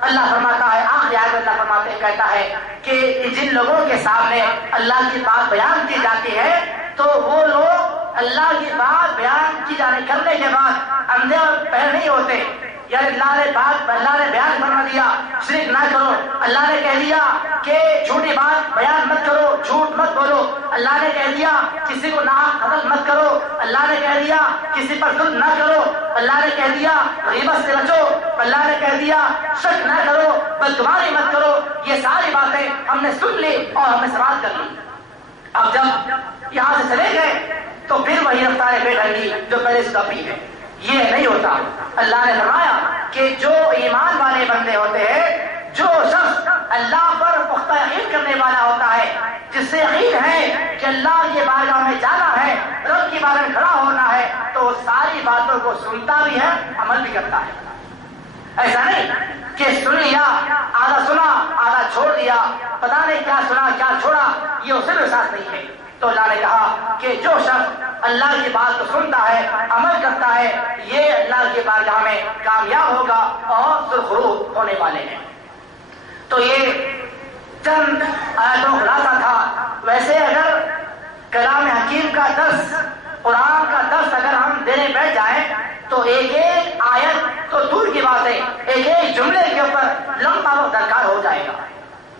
اللہ فرماتا ہے، آخری آیت میں اللہ فرماتے کہتا ہے کہ جن لوگوں کے سامنے اللہ کی بات بیان کی جاتی ہے تو وہ لوگ اللہ کی بات بیان کی جانے کرنے کے بعد اندھے اور بہر نہیں ہوتے۔ یعنی اللہ نے بیان فرما دیا شرک نہ کرو، اللہ نے کہہ دیا کہ جھوٹی بات بیان مت کرو، جھوٹ مت بولو، اللہ نے کہہ دیا کسی کو ناحق قتل مت کرو، اللہ نے کہہ دیا کسی پر ظلم نہ کرو، اللہ نے کہہ دیا غیبت سے بچو، اللہ نے کہہ دیا شک نہ کرو، بدگمانی مت کرو۔ یہ ساری باتیں ہم نے سن لی اور ہم نے سماعت کر لی۔ اب جب یہاں سے چلے گئے تو پھر وہی رفتار بے ڈھنگی جو پہلے سے کافی ہے، یہ نہیں ہوتا۔ اللہ نے فرمایا کہ جو ایمان والے بندے ہوتے ہیں، جو شخص اللہ پر پختہ یقین کرنے والا ہوتا ہے، جس سے یقین ہے کہ اللہ کی بارگاہ میں جانا ہے، رب کی بارگاہ میں کھڑا ہونا ہے، تو وہ ساری باتوں کو سنتا بھی ہے، عمل بھی کرتا ہے۔ ایسا نہیں کہ سن لیا، آدھا سنا آدھا چھوڑ دیا، پتہ نہیں کیا سنا کیا چھوڑا، یہ اسے بھی ساتھ نہیں ہے۔ تو اللہ نے کہا کہ جو شخص اللہ کی بات کو سنتا ہے، عمل کرتا ہے، یہ اللہ کی بارگاہ میں کامیاب ہوگا اور سرخرو ہونے والے ہیں۔ تو یہ چند آیتوں کا خلاصہ تھا۔ ویسے اگر کلام حکیم کا درس، قرآن کا درس اگر ہم دینے بیٹھ جائیں تو ایک ایک آیت تو دور کی بات ہے، ایک ایک جملے کے اوپر لمبا وقت درکار ہو جائے گا۔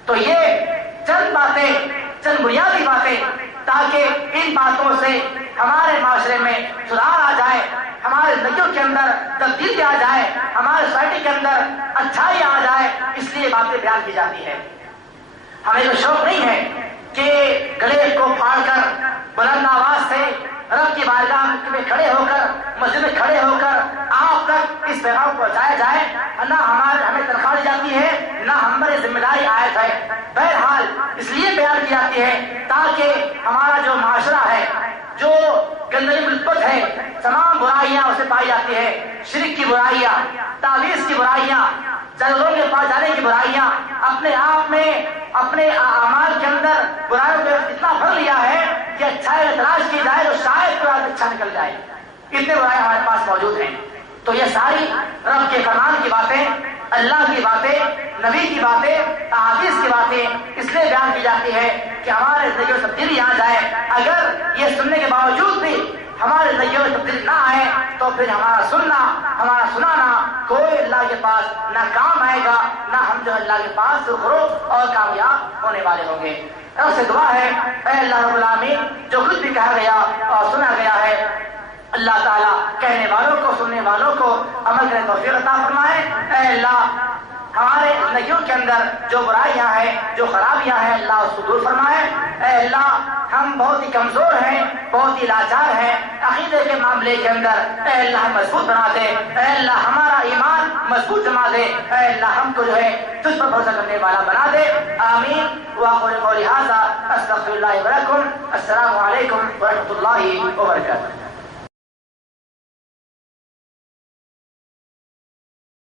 تو یہ چند باتیں، چند بنیادی باتیں، تاکہ ان باتوں سے ہمارے معاشرے میں سدھار آ جائے، ہمارے زندگیوں کے اندر تبدیلی آ جائے، ہمارے سوسائٹی کے اندر اچھائی آ جائے، اس لیے باتیں بیان کی جاتی ہے۔ ہمیں تو شوق نہیں ہے کہ گلے کو پھاڑ کر بلند آواز سے رب کی بارگاہ میں کھڑے ہو کر، مسجد میں کھڑے ہو کر آپ تک اس پیغام کو پہنچایا جائے، نہ ہمیں تنخواہ دی جاتی ہے، نہ ہماری ذمہ داری عائد ہے۔ بہرحال اس لیے بیان کی جاتی ہے تاکہ ہمارا جو معاشرہ ہے، جو گندگی ملبت ہے، تمام برائیاں اسے پائی جاتی ہے، شرک کی برائیاں، تعویذ کی برائیاں، جنگلوں کے پاس جانے کی برائیاں، اپنے آپ میں اپنے اعمال کے اندر برائیوں کو اتنا بھر لیا ہے کہ اچھائی تلاش کی جائے تو شاید کوئی اچھا نکل جائے، اتنے برائیاں ہمارے پاس موجود ہیں۔ تو یہ ساری رب کے فرمان کی باتیں، اللہ کی باتیں، نبی کی باتیں، احادیث کی باتیں اس لیے بیان کی جاتی ہے کہ ہمارے زندگی میں تبدیلی آ جائے۔ اگر یہ سننے کے باوجود بھی ہمارے زندگی میں تبدیلی نہ آئے تو پھر ہمارا سننا، ہمارا سنانا کوئی اللہ کے پاس نہ کام آئے گا، نہ ہم جو اللہ کے پاس سرخرو اور کامیاب ہونے والے ہوں گے۔ رب سے دعا ہے، اے اللہ رب العالمین، جو کچھ بھی کہا گیا اور سنا گیا ہے، اللہ تعالیٰ کہنے والوں کو، سننے والوں کو عمل کرنے توفیق عطا فرمائے۔ اے اللہ ہمارے زندگیوں کے اندر جو برائیاں ہیں، جو خرابیاں ہیں، اللہ اس کو دور فرمائے۔ اے اللہ ہم بہت ہی کمزور ہیں، بہت ہی لاچار ہیں عقیدے کے معاملے کے اندر، اے اللہ مضبوط بنا دے، اے اللہ ہمارا ایمان مضبوط جما دے، اے اللہ ہم کو جو ہے تجھ پر بھروسہ کرنے والا بنا دے۔ آمین۔ وأقول قولي هذا أستغفر الله ولكم۔ السلام عليكم ورحمة الله وبركاته۔